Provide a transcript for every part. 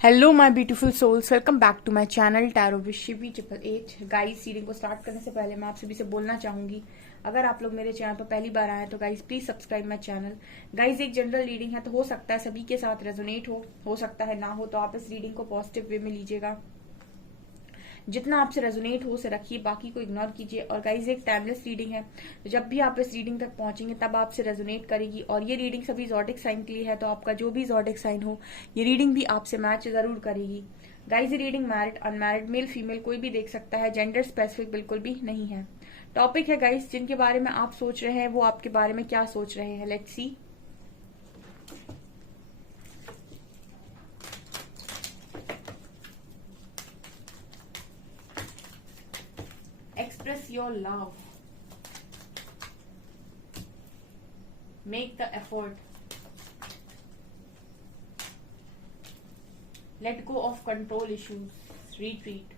Hello my beautiful souls, welcome back to my channel tarot with Shivi 888। Guys, reading को start करने से पहले मैं आप सभी से बोलना चाहूंगी, अगर आप लोग मेरे चैनल पर पहली बार आए तो guys please subscribe my channel. Guys, एक जनरल रीडिंग है तो हो सकता है सभी के साथ रेजोनेट हो सकता है ना हो, तो आप इस रीडिंग को पॉजिटिव वे में लीजिएगा। जितना आपसे रेजोनेट हो उसे रखिए, बाकी को इग्नोर कीजिए। और गाइज, एक टाइमलेस रीडिंग है, तो जब भी आप इस रीडिंग तक पहुंचेंगे तब आपसे रेजोनेट करेगी। और ये रीडिंग सभी जॉडिक साइन के लिए है, तो आपका जो भी जॉडिक साइन हो ये रीडिंग भी आपसे मैच जरूर करेगी। गाइज, ये reading married unmarried male female कोई भी देख सकता है, जेंडर स्पेसिफिक बिल्कुल भी नहीं है। टॉपिक है गाइज, जिनके बारे में आप सोच रहे हैं वो आपके बारे में क्या सोच रहे हैं। Let's see. Express your love. Make the effort. Let go of control issues. Retreat.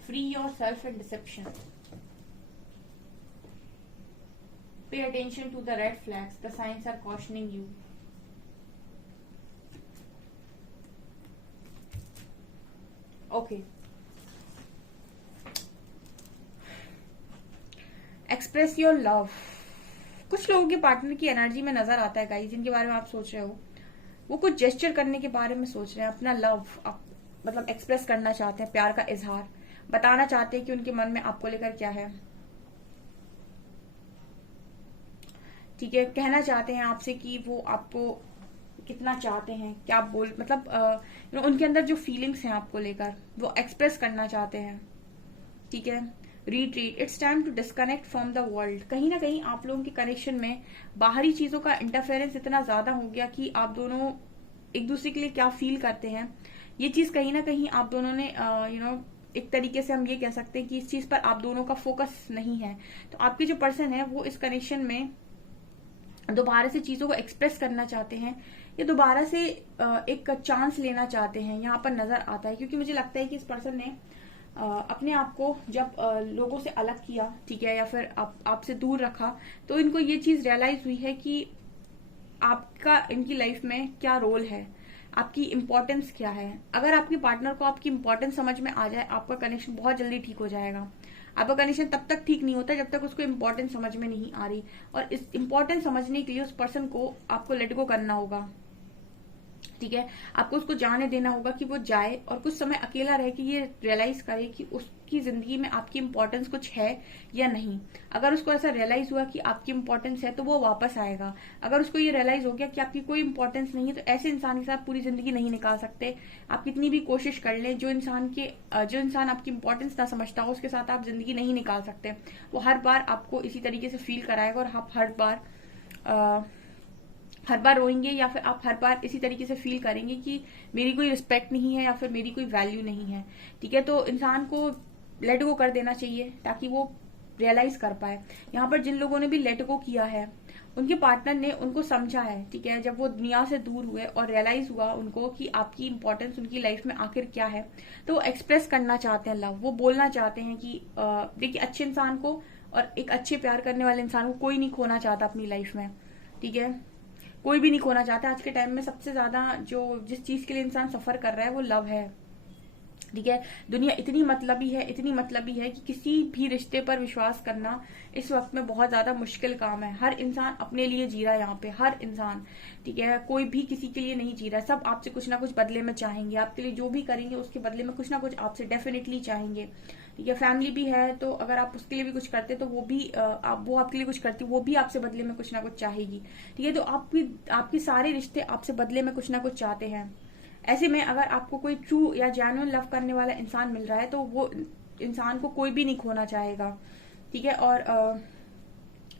Free yourself in deception. Pay attention to the red flags. The signs are cautioning you. Okay, express your love. कुछ लोगों के partner की energy में नजर आता है guys, जिनके बारे में आप सोच रहे हो वो कुछ जेस्चर करने के बारे में सोच रहे हैं, अपना लव मतलब एक्सप्रेस करना चाहते हैं, प्यार का इजहार बताना चाहते हैं कि उनके मन में आपको लेकर क्या है। ठीक है, कहना चाहते हैं आपसे कि वो आपको कितना चाहते हैं, क्या बोल मतलब उनके अंदर जो फीलिंग्स हैं आपको लेकर वो एक्सप्रेस करना चाहते हैं। ठीक है, retreat, it's time to disconnect from the world. कहीं ना कहीं आप लोगों के कनेक्शन में बाहरी चीजों का इंटरफेरेंस इतना ज्यादा हो गया कि आप दोनों एक दूसरे के लिए क्या फील करते हैं, ये चीज कहीं ना कहीं आप दोनों ने एक तरीके से हम ये कह सकते हैं कि इस चीज पर आप दोनों का फोकस नहीं है। तो आपके जो पर्सन है वो इस कनेक्शन में दोबारा से चीजों को एक्सप्रेस करना चाहते हैं, ये दोबारा से एक चांस लेना चाहते हैं, यहाँ पर नजर आता है। क्योंकि मुझे लगता है कि इस पर्सन ने अपने आप को जब लोगों से अलग किया, ठीक है, या फिर आपसे दूर रखा, तो इनको ये चीज रियलाइज हुई है कि आपका इनकी लाइफ में क्या रोल है, आपकी इंपॉर्टेंस क्या है। अगर आपके पार्टनर को आपकी इंपॉर्टेंस समझ में आ जाए, आपका कनेक्शन बहुत जल्दी ठीक हो जाएगा। आपका कनेक्शन तब तक ठीक नहीं होता जब तक उसको इंपॉर्टेंस समझ में नहीं आ रही, और इस इंपॉर्टेंस समझने के लिए उस पर्सन को आपको लेट गो करना होगा। ठीक है, आपको उसको जाने देना होगा कि वो जाए और कुछ समय अकेला रह के ये रियलाइज करे कि उसकी जिंदगी में आपकी इंपॉर्टेंस कुछ है या नहीं। अगर उसको ऐसा रियलाइज हुआ कि आपकी इंपॉर्टेंस है तो वो वापस आएगा। अगर उसको ये रियलाइज हो गया कि आपकी कोई इंपॉर्टेंस नहीं है, तो ऐसे इंसान के साथ पूरी जिंदगी नहीं निकाल सकते। आप कितनी भी कोशिश कर लें, जो इंसान आपकी इंपॉर्टेंस ना समझता हो उसके साथ आप जिंदगी नहीं निकाल सकते। वो हर बार आपको इसी तरीके से फील कराएगा और आप हर बार रोएंगे, या फिर आप हर बार इसी तरीके से फील करेंगे कि मेरी कोई रिस्पेक्ट नहीं है या फिर मेरी कोई वैल्यू नहीं है। ठीक है, तो इंसान को लेट गो कर देना चाहिए ताकि वो रियलाइज कर पाए। यहाँ पर जिन लोगों ने भी लेट गो किया है उनके पार्टनर ने उनको समझा है। ठीक है, जब वो दुनिया से दूर हुए और रियलाइज हुआ उनको कि आपकी इंपॉर्टेंस उनकी लाइफ में आखिर क्या है, तो वो एक्सप्रेस करना चाहते हैं लव। वो बोलना चाहते हैं कि देखिए, अच्छे इंसान को और एक अच्छे प्यार करने वाले इंसान को कोई नहीं खोना चाहता अपनी लाइफ में। ठीक है, कोई भी नहीं खोना चाहता। आज के टाइम में सबसे ज्यादा जो जिस चीज के लिए इंसान सफर कर रहा है वो लव है। ठीक है, दुनिया इतनी मतलबी है कि किसी भी रिश्ते पर विश्वास करना इस वक्त में बहुत ज्यादा मुश्किल काम है। हर इंसान अपने लिए जी रहा है यहाँ पे, हर इंसान। ठीक है, कोई भी किसी के लिए नहीं जी रहा है। सब आपसे कुछ ना कुछ बदले में चाहेंगे, आपके लिए जो भी करेंगे उसके बदले में कुछ ना कुछ आपसे डेफिनेटली चाहेंगे। ठीक है, फैमिली भी है तो अगर आप उसके लिए भी कुछ करते तो वो आपके लिए कुछ करती, वो भी आपसे बदले में कुछ ना कुछ चाहेगी। ठीक है, तो आपके सारे रिश्ते आपसे बदले में कुछ ना कुछ चाहते हैं। ऐसे में अगर आपको कोई ट्रू या जेन्युइन लव करने वाला इंसान मिल रहा है तो वो इंसान को कोई भी नहीं खोना चाहेगा। ठीक है, और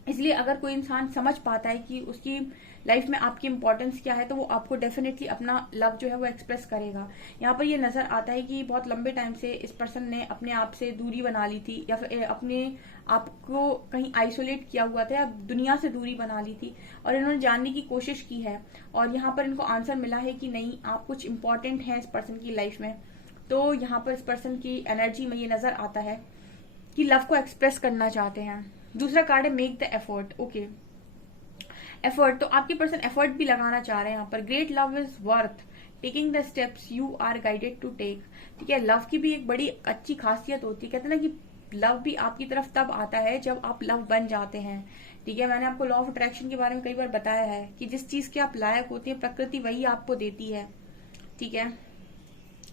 इसलिए अगर कोई इंसान समझ पाता है कि उसकी लाइफ में आपकी इंपॉर्टेंस क्या है तो वो आपको डेफिनेटली अपना लव जो है वो एक्सप्रेस करेगा। यहाँ पर ये नजर आता है कि बहुत लंबे टाइम से इस पर्सन ने अपने आप से दूरी बना ली थी, या फिर अपने आप को कहीं आइसोलेट किया हुआ था, या दुनिया से दूरी बना ली थी, और इन्होंने जानने की कोशिश की है। और यहाँ पर इनको आंसर मिला है कि नहीं, आप कुछ इंपॉर्टेंट है इस पर्सन की लाइफ में। तो यहाँ पर इस पर्सन की एनर्जी में ये नजर आता है कि लव को एक्सप्रेस करना चाहते हैं। दूसरा कार्ड है make the effort. Okay, effort, तो आपके पर्सन एफर्ट भी लगाना चाह रहे हैं यहाँ पर। Great love is worth taking the steps you are guided to take. ठीक है, लव की भी एक बड़ी अच्छी खासियत होती है, कहते हैं ना कि लव भी आपकी तरफ तब आता है जब आप लव बन जाते हैं। ठीक है, मैंने आपको लॉ ऑफ अट्रैक्शन के बारे में कई बार बताया है कि जिस चीज के आप लायक होते हैं प्रकृति वही आपको देती है। ठीक है,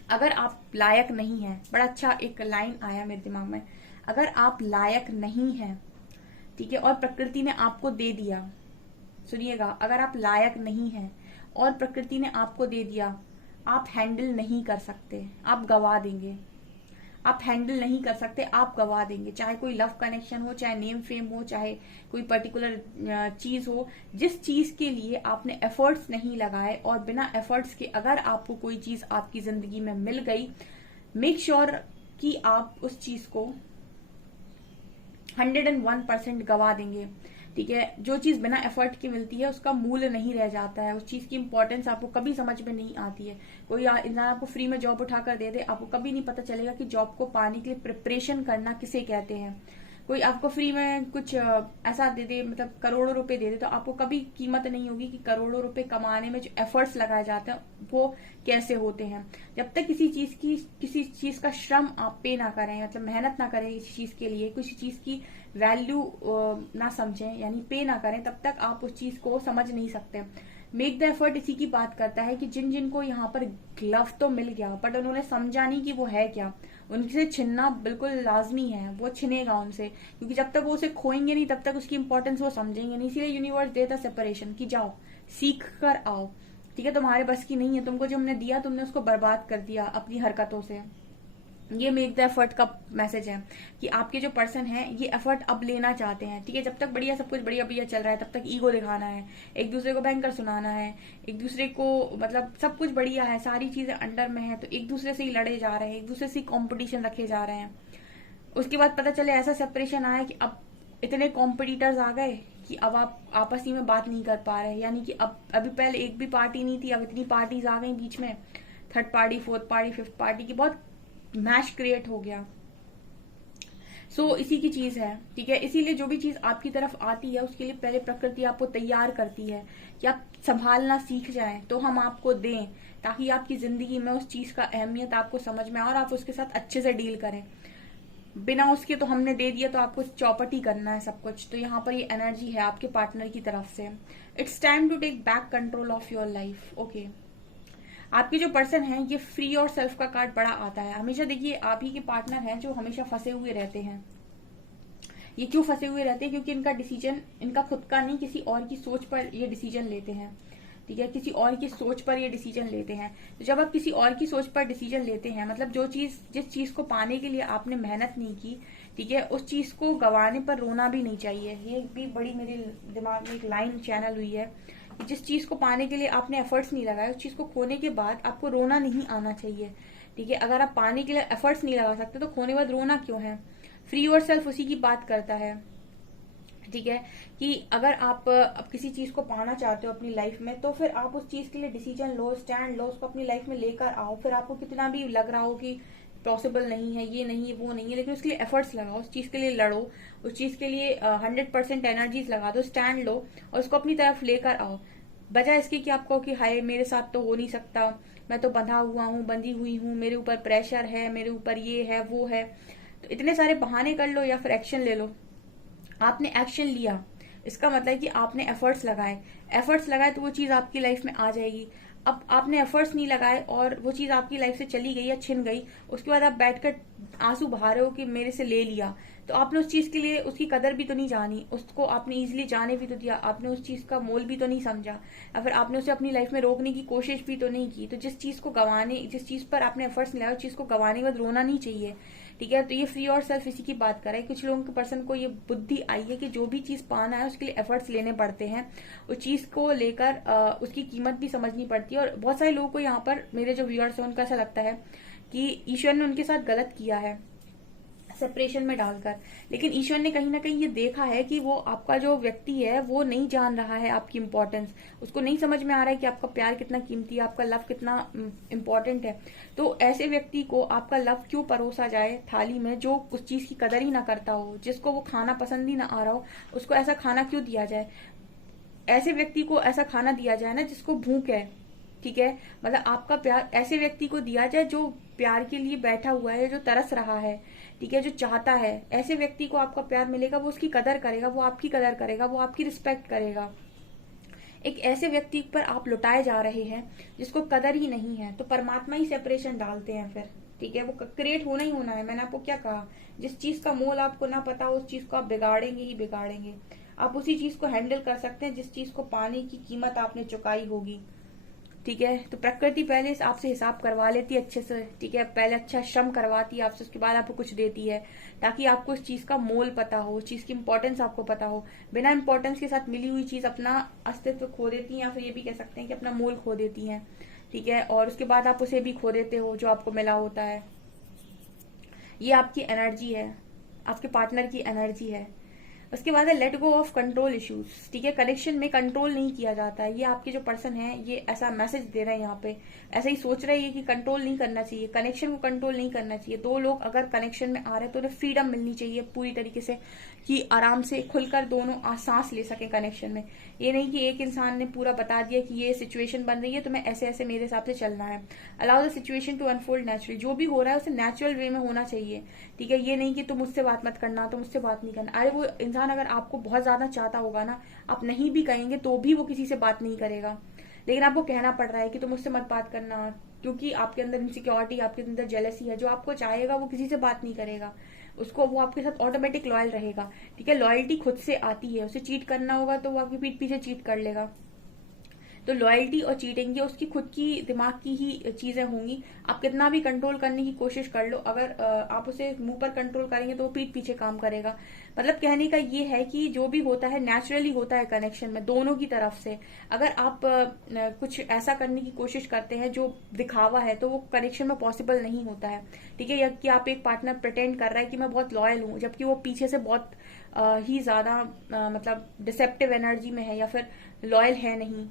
अगर आप लायक नहीं हैं, बड़ा अच्छा एक लाइन आया मेरे दिमाग में, अगर आप लायक नहीं हैं, ठीक है, और प्रकृति ने आपको दे दिया, सुनिएगा, अगर आप लायक नहीं हैं और प्रकृति ने आपको दे दिया, आप हैंडल नहीं कर सकते, आप गवा देंगे। आप हैंडल नहीं कर सकते, आप गवा देंगे। चाहे कोई लव कनेक्शन हो, चाहे नेम फेम हो, चाहे कोई पर्टिकुलर चीज हो, जिस चीज के लिए आपने एफर्ट्स नहीं लगाए और बिना एफर्ट्स के अगर आपको कोई चीज आपकी जिंदगी में मिल गई, मेक श्योर कि आप उस चीज को 101% गवा देंगे। ठीक है, जो चीज बिना एफर्ट की मिलती है उसका मूल्य नहीं रह जाता है, उस चीज की इंपॉर्टेंस आपको कभी समझ में नहीं आती है। कोई इंसान आपको फ्री में जॉब उठाकर दे दे, आपको कभी नहीं पता चलेगा कि जॉब को पाने के लिए प्रिपरेशन करना किसे कहते हैं। कोई आपको फ्री में कुछ ऐसा दे दे, मतलब करोड़ों रुपए दे दे, तो आपको कभी कीमत नहीं होगी कि करोड़ों रुपए कमाने में जो एफर्ट्स लगाए जाते हैं वो कैसे होते हैं। जब तक किसी चीज का श्रम आप पे ना करें, मतलब मेहनत ना करें किसी चीज के लिए, किसी चीज की वैल्यू ना समझें, यानी पे ना करें, तब तक आप उस चीज को समझ नहीं सकते। मेक द एफर्ट इसी की बात करता है कि जिनको यहाँ पर लव तो मिल गया बट उन्होंने समझा नहीं कि वो है क्या, उनसे छिनना बिल्कुल लाजमी है, वो छिनेगा उनसे, क्योंकि जब तक वो उसे खोएंगे नहीं तब तक उसकी इंपॉर्टेंस वो समझेंगे नहीं। इसीलिए यूनिवर्स देता सेपरेशन कि जाओ सीख कर आओ। ठीक है, तुम्हारे बस की नहीं है, तुमको जो हमने दिया तुमने उसको बर्बाद कर दिया अपनी हरकतों से। ये मेक द एफर्ट का मैसेज है कि आपके जो पर्सन है ये एफर्ट अब लेना चाहते हैं। ठीक है, जब तक बढ़िया सब कुछ बढ़िया बढ़िया चल रहा है तब तक ईगो दिखाना है, एक दूसरे को बैंकर सुनाना है, एक दूसरे को, मतलब सब कुछ बढ़िया है, सारी चीजें अंडर में है, तो एक दूसरे से ही लड़े जा रहे हैं, एक दूसरे से कंपटीशन रखे जा रहे हैं। उसके बाद पता चले ऐसा सेपरेशन आया कि अब इतने कॉम्पिटिटर्स आ गए कि अब आप आपस ही में बात नहीं कर पा रहे, यानी कि अब अभी पहले एक भी पार्टी नहीं थी, अब इतनी पार्टीज आ गई बीच में, third party, fourth party, fifth party की बहुत मैच क्रिएट हो गया। इसी की चीज है। ठीक है, इसीलिए जो भी चीज आपकी तरफ आती है उसके लिए पहले प्रकृति आपको तैयार करती है कि आप संभालना सीख जाएं, तो हम आपको दें, ताकि आपकी जिंदगी में उस चीज का अहमियत आपको समझ में आए और आप उसके साथ अच्छे से डील करें। बिना उसके तो हमने दे दिया तो आपको चौपट ही करना है सब कुछ। तो यहाँ पर ये एनर्जी है आपके पार्टनर की तरफ से। It's time to take back control of your life. Okay, आपके जो पर्सन है ये फ्री और सेल्फ का कार्ड बड़ा आता है। हमेशा देखिए आप ही के पार्टनर हैं जो हमेशा फंसे हुए रहते हैं। ये क्यों फंसे हुए रहते हैं? क्योंकि इनका डिसीजन इनका खुद का नहीं, किसी और की सोच पर ये डिसीजन लेते हैं। ठीक है, किसी और की सोच पर ये डिसीजन लेते हैं। तो जब आप किसी और की सोच पर डिसीजन लेते हैं, मतलब जिस चीज को पाने के लिए आपने मेहनत नहीं की, ठीक है, उस चीज को गंवाने पर रोना भी नहीं चाहिए। ये भी बड़ी मेरे दिमाग में एक लाइन चैनल हुई है, जिस चीज को पाने के लिए आपने एफर्ट्स नहीं लगाए, उस चीज को खोने के बाद आपको रोना नहीं आना चाहिए। ठीक है, अगर आप पाने के लिए एफर्ट्स नहीं लगा सकते तो खोने के बाद रोना क्यों है? फ्री योर सेल्फ उसी की बात करता है। ठीक है, कि अगर आप किसी चीज को पाना चाहते हो अपनी लाइफ में, तो फिर आप उस चीज के लिए डिसीजन लो, स्टैंड लो, उसको अपनी लाइफ में लेकर आओ। फिर आपको कितना भी लग रहा हो कि पॉसिबल नहीं है, ये नहीं है, वो नहीं है, लेकिन उसके लिए एफर्ट्स लगाओ, उस चीज के लिए लड़ो, उस चीज के लिए 100% एनर्जीज लगा दो, स्टैंड लो और उसको अपनी तरफ लेकर आओ। बजाय इसके कि आपको कि हाय मेरे साथ तो हो नहीं सकता, मैं तो बंधा हुआ हूँ, बंधी हुई हूँ, मेरे ऊपर प्रेशर है, मेरे ऊपर ये है वो है, तो इतने सारे बहाने कर लो या फिर एक्शन ले लो। आपने एक्शन लिया, इसका मतलब है कि आपने एफर्ट्स लगाए तो वो चीज आपकी लाइफ में आ जाएगी। अब आपने एफर्ट्स नहीं लगाए और वो चीज आपकी लाइफ से चली गई या छिन गई, उसके बाद आप बैठकर आंसू बहा रहे हो कि मेरे से ले लिया, तो आपने उस चीज के लिए उसकी कदर भी तो नहीं जानी, उसको आपने इजीली जाने भी तो दिया, आपने उस चीज का मोल भी तो नहीं समझा, या फिर आपने उसे अपनी लाइफ में रोकने की कोशिश भी तो नहीं की। तो जिस चीज पर आपने एफर्ट्स नहीं लगाए, उस चीज को गंवाने के बाद रोना नहीं चाहिए। ठीक है, तो ये फ्री और सेल्फ इसी की बात कर रहा है। कुछ लोगों के पर्सन को ये बुद्धि आई है कि जो भी चीज पाना है उसके लिए एफर्ट्स लेने पड़ते हैं, उस चीज को लेकर उसकी कीमत भी समझनी पड़ती है। और बहुत सारे लोगों को यहाँ पर, मेरे जो व्यूअर्स हैं उनको ऐसा लगता है कि ईश्वर ने उनके साथ गलत किया है सेपरेशन में डालकर, लेकिन ईश्वर ने कहीं ना कहीं ये देखा है कि वो आपका जो व्यक्ति है वो नहीं जान रहा है आपकी इंपॉर्टेंस, उसको नहीं समझ में आ रहा है कि आपका प्यार कितना कीमती है, आपका लव कितना इम्पोर्टेंट है। तो ऐसे व्यक्ति को आपका लव क्यों परोसा जाए थाली में, जो उस चीज की कदर ही ना करता हो, जिसको वो खाना पसंद ही ना आ रहा हो, उसको ऐसा खाना क्यों दिया जाए? ऐसे व्यक्ति को ऐसा खाना दिया जाए ना जिसको भूख है, ठीक है, मतलब आपका प्यार ऐसे व्यक्ति को दिया जाए जो प्यार के लिए बैठा हुआ है, जो तरस रहा है, ठीक है, जो चाहता है, ऐसे व्यक्ति को आपका प्यार मिलेगा, वो उसकी कदर करेगा, वो आपकी कदर करेगा, वो आपकी रिस्पेक्ट करेगा। एक ऐसे व्यक्ति पर आप लुटाए जा रहे हैं जिसको कदर ही नहीं है, तो परमात्मा ही सेपरेशन डालते हैं फिर, ठीक है, वो क्रिएट होना ही होना है। मैंने आपको क्या कहा, जिस चीज का मोल आपको ना पता हो उस चीज को आप बिगाड़ेंगे ही बिगाड़ेंगे। आप उसी चीज को हैंडल कर सकते हैं जिस चीज को पाने की कीमत आपने चुकाई होगी, ठीक है। तो प्रकृति पहले आपसे हिसाब करवा लेती है अच्छे से, ठीक है, पहले अच्छा श्रम करवाती है आपसे, उसके बाद आपको कुछ देती है, ताकि आपको उस चीज का मोल पता हो, उस चीज की इंपॉर्टेंस आपको पता हो। बिना इंपॉर्टेंस के साथ मिली हुई चीज अपना अस्तित्व खो देती है, या फिर ये भी कह सकते हैं कि अपना मोल खो देती है, ठीक है, और उसके बाद आप उसे भी खो देते हो जो आपको मिला होता है। ये आपकी एनर्जी है, आपके पार्टनर की एनर्जी है। उसके बाद है let go of control issues, ठीक है, कनेक्शन में कंट्रोल नहीं किया जाता है। ये आपके जो पर्सन है ये ऐसा मैसेज दे रहे हैं यहाँ पे, ऐसा ही सोच रहे हैं कि कंट्रोल नहीं करना चाहिए, कनेक्शन को कंट्रोल नहीं करना चाहिए। दो लोग अगर कनेक्शन में आ रहे हैं तो उन्हें फ्रीडम मिलनी चाहिए पूरी तरीके से, कि आराम से खुलकर दोनों सांस ले सके कनेक्शन में। ये नहीं कि एक इंसान ने पूरा बता दिया कि ये सिचुएशन बन रही है तो मैं ऐसे ऐसे मेरे हिसाब से चलना है। Allow the situation to unfold naturally, जो भी हो रहा है उसे नेचुरल वे में होना चाहिए, ठीक है। ये नहीं कि तुम मुझसे बात मत करना, तुम मुझसे बात नहीं करना। अरे वो इंसान अगर आपको बहुत ज्यादा चाहता होगा ना, आप नहीं भी कहेंगे तो भी वो किसी से बात नहीं करेगा, लेकिन आपको कहना पड़ रहा है कि तुम मुझसे मत बात करना, क्योंकि आपके अंदर इनसिक्योरिटी, आपके अंदर जेलसी है। जो आपको चाहेगा वो किसी से बात नहीं करेगा, उसको वो आपके साथ ऑटोमेटिक लॉयल रहेगा, ठीक है। लॉयल्टी खुद से आती है, उसे चीट करना होगा तो वो आपकी पीठ पीछे चीट कर लेगा। तो लॉयल्टी और चीटिंग ये उसकी खुद की दिमाग की ही चीजें होंगी। आप कितना भी कंट्रोल करने की कोशिश कर लो, अगर आप उसे मुंह पर कंट्रोल करेंगे तो वो पीठ पीछे काम करेगा। मतलब कहने का ये है कि जो भी होता है नेचुरली होता है कनेक्शन में, दोनों की तरफ से। अगर आप कुछ ऐसा करने की कोशिश करते हैं जो दिखावा है तो वो कनेक्शन में पॉसिबल नहीं होता है, ठीक है। या कि आप एक पार्टनर प्रिटेंड कर रहा है कि मैं बहुत लॉयल हूं, जबकि वो पीछे से बहुत ही ज्यादा मतलब डिसेप्टिव एनर्जी में है या फिर लॉयल है नहीं,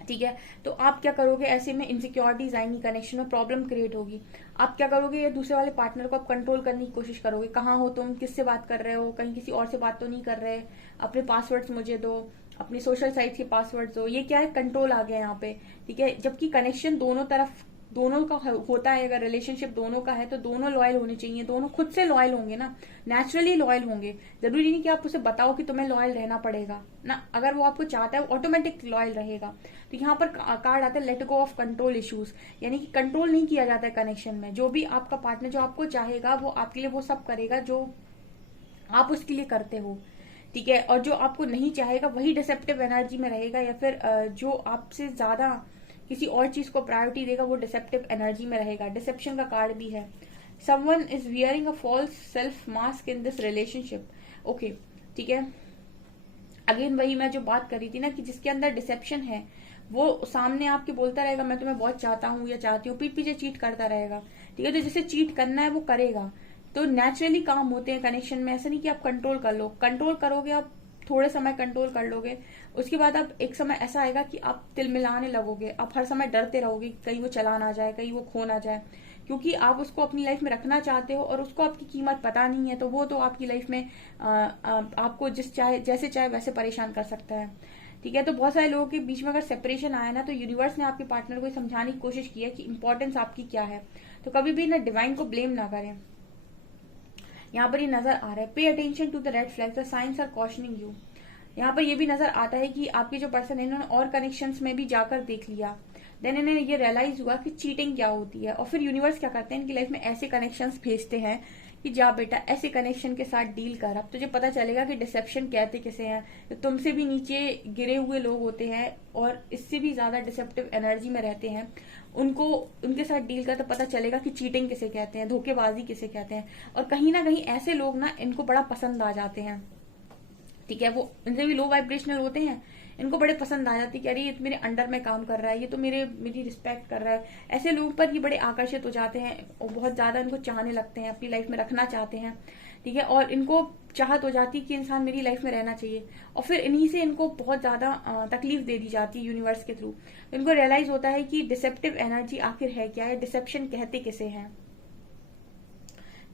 ठीक है। तो आप क्या करोगे, ऐसे में इनसिक्योरिटीज आएंगी, कनेक्शन में प्रॉब्लम क्रिएट होगी। आप क्या करोगे, ये दूसरे वाले पार्टनर को आप कंट्रोल करने की कोशिश करोगे। कहाँ हो तुम, किससे बात कर रहे हो, कहीं किसी और से बात तो नहीं कर रहे, अपने पासवर्ड्स मुझे दो, अपनी सोशल साइट्स के पासवर्ड्स दो। ये क्या है, कंट्रोल आ गया यहाँ पे, ठीक है। जबकि कनेक्शन दोनों तरफ, दोनों का होता है। अगर रिलेशनशिप दोनों का है तो दोनों लॉयल होने चाहिए, दोनों खुद से लॉयल होंगे ना, नेचुरली लॉयल होंगे। जरूरी नहीं कि आप उसे बताओ कि तुम्हें लॉयल रहना पड़ेगा ना, अगर वो आपको चाहता है वो ऑटोमेटिक लॉयल रहेगा। तो यहाँ पर कार्ड आता है let go of control issues, यानी कि कंट्रोल नहीं किया जाता है कनेक्शन में। जो भी आपका पार्टनर जो आपको चाहेगा वो आपके लिए वो सब करेगा जो आप उसके लिए करते हो, ठीक है। और जो आपको नहीं चाहेगा वही डिसेप्टिव एनर्जी में रहेगा, या फिर जो आपसे ज्यादा किसी और चीज को प्रायोरिटी देगा वो डिसेप्टिव एनर्जी में रहेगा। डिसेप्शन का कार्ड भी है, someone is wearing a false self mask in this relationship, okay, ठीक है। अगेन वही मैं जो बात कर रही थी ना, कि जिसके अंदर डिसेप्शन है वो सामने आपके बोलता रहेगा मैं तुम्हें बहुत चाहता हूँ या चाहती हूँ, पीठ पीछे चीट करता रहेगा, ठीक है। तो जिसे चीट करना है वो करेगा। तो नेचुरली काम होते हैं कनेक्शन में, ऐसा नहीं कि आप कंट्रोल कर लो। कंट्रोल करोगे आप, थोड़े समय कंट्रोल कर लोगे, उसके बाद आप एक समय ऐसा आएगा कि आप तिलमिलाने लगोगे, आप हर समय डरते रहोगे कहीं वो चला ना जाए, कहीं वो खो ना जाए, क्योंकि आप उसको अपनी लाइफ में रखना चाहते हो और उसको आपकी कीमत पता नहीं है। तो वो तो आपकी लाइफ में आपको जैसे चाहे वैसे परेशान कर सकता है, ठीक है। तो बहुत सारे लोगों के बीच में अगर सेपरेशन आया ना, तो यूनिवर्स ने आपके पार्टनर को समझाने की कोशिश की है कि इंपॉर्टेंस आपकी क्या है। तो कभी भी ना डिवाइन को ब्लेम ना करें। यहाँ पर ये नजर आ रहा है, pay attention to the red flags, the signs are cautioning you. यहाँ पर ये भी नजर आता है कि आपके जो पर्सन है इन्होंने और कनेक्शंस में भी जाकर देख लिया, देन इन्हें ये रियलाइज हुआ कि चीटिंग क्या होती है। और फिर यूनिवर्स क्या करते हैं, इनकी लाइफ में ऐसे कनेक्शंस भेजते हैं कि जा बेटा ऐसे कनेक्शन के साथ डील कर, अब तुझे पता चलेगा कि डिसेप्शन कहते किसे हैं। तो तुमसे भी नीचे गिरे हुए लोग होते हैं और इससे भी ज्यादा डिसेप्टिव एनर्जी में रहते हैं, उनको उनके साथ डील कर तो पता चलेगा कि चीटिंग किसे कहते हैं, धोखेबाजी किसे कहते हैं। और कहीं ना कहीं ऐसे लोग ना इनको बड़ा पसंद आ जाते हैं, ठीक है। वो इनसे भी लो वाइब्रेशनल होते हैं, इनको बड़े पसंद आ जाती है कि अरे ये तो मेरे अंडर में काम कर रहा है, ये तो मेरी रिस्पेक्ट कर रहा है। ऐसे लोगों पर ये बड़े आकर्षित हो जाते हैं और बहुत ज्यादा इनको चाहने लगते हैं, अपनी लाइफ में रखना चाहते हैं, ठीक है। और इनको चाहत हो जाती है कि इंसान मेरी लाइफ में रहना चाहिए, और फिर इन्हीं से इनको बहुत ज्यादा तकलीफ दे दी जाती है यूनिवर्स के थ्रू। तो इनको रियलाइज होता है कि डिसेप्टिव एनर्जी आखिर है क्या है, डिसेप्शन कहते किसे हैं,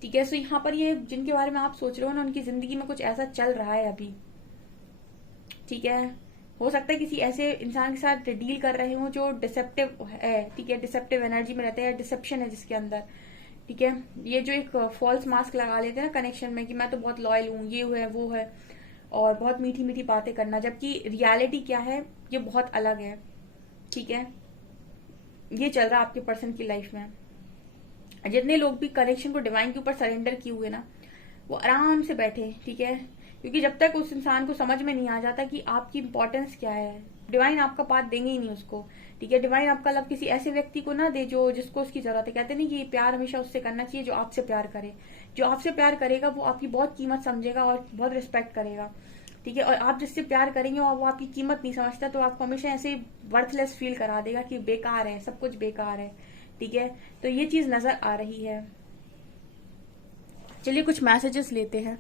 ठीक है। सो यहाँ पर ये जिनके बारे में आप सोच रहे हो ना, उनकी जिंदगी में कुछ ऐसा चल रहा है अभी, ठीक है। हो सकता है किसी ऐसे इंसान के साथ डील कर रहे हो जो डिसेप्टिव है, ठीक है, डिसेप्टिव एनर्जी में रहते हैं, डिसेप्शन है जिसके अंदर, ठीक है। ये जो एक फॉल्स मास्क लगा लेते हैं ना कनेक्शन में कि मैं तो बहुत लॉयल हूँ, ये है वो है, और बहुत मीठी मीठी बातें करना, जबकि रियलिटी क्या है ये बहुत अलग है, ठीक है। ये चल रहा है आपके पर्सन की लाइफ में। जितने लोग भी कनेक्शन को डिवाइन के ऊपर सरेंडर किए हुए ना, वो आराम से बैठे, ठीक है, क्योंकि जब तक उस इंसान को समझ में नहीं आ जाता कि आपकी इंपॉर्टेंस क्या है, डिवाइन आपका पाथ देंगे ही नहीं उसको, ठीक है। डिवाइन आपका लव किसी ऐसे व्यक्ति को ना दे जो जिसको उसकी जरूरत है। कहते नहीं कि प्यार हमेशा उससे करना चाहिए जो आपसे प्यार करे। जो आपसे प्यार करेगा वो आपकी बहुत कीमत समझेगा और बहुत रिस्पेक्ट करेगा, ठीक है। और आप जिससे प्यार करेंगे और वो आपकी कीमत नहीं समझता तो आपको हमेशा ऐसे वर्थलेस फील करा देगा कि बेकार है, सब कुछ बेकार है, ठीक है। तो ये चीज नजर आ रही है। चलिए कुछ मैसेजेस लेते हैं।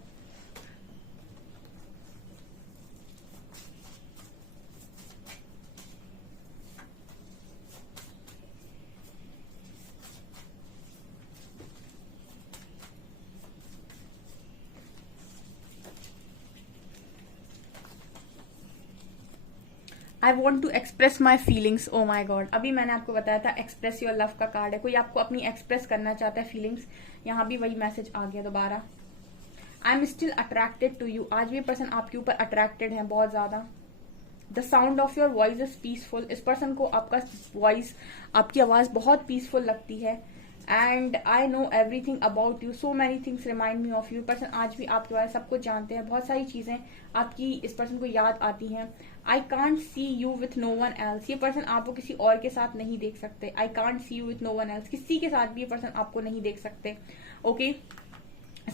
I want to express my feelings. Oh my god, अभी मैंने आपको बताया था एक्सप्रेस योर लव का कार्ड है। कोई आपको अपनी एक्सप्रेस करना चाहता है फीलिंग्स, यहाँ भी वही मैसेज आ गया दोबारा। I am still attracted to you. आज भी पर्सन आपके ऊपर अट्रैक्टेड है बहुत ज्यादा। The sound of your voice is peaceful. इस पर्सन को आपका वॉइस, आपकी आवाज बहुत पीसफुल लगती है। And I know everything about you, so many things remind me of you. Person आज भी आपके बारे में सब कुछ जानते हैं, बहुत सारी चीजें आपकी इस पर्सन को याद आती हैं। I can't see you with no one else. ये पर्सन आपको किसी और के साथ नहीं देख सकते। I can't see you with no one else, किसी के साथ भी ये पर्सन आपको नहीं देख सकते। ओके,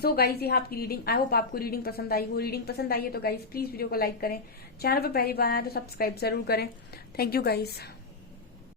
सो गाइज ये आपकी रीडिंग। आई होप आपको रीडिंग पसंद आई हो। रीडिंग पसंद आई है तो गाइज प्लीज वीडियो को लाइक करें, चैनल पर पहली बार आए तो सब्सक्राइब जरूर करें। Thank you guys.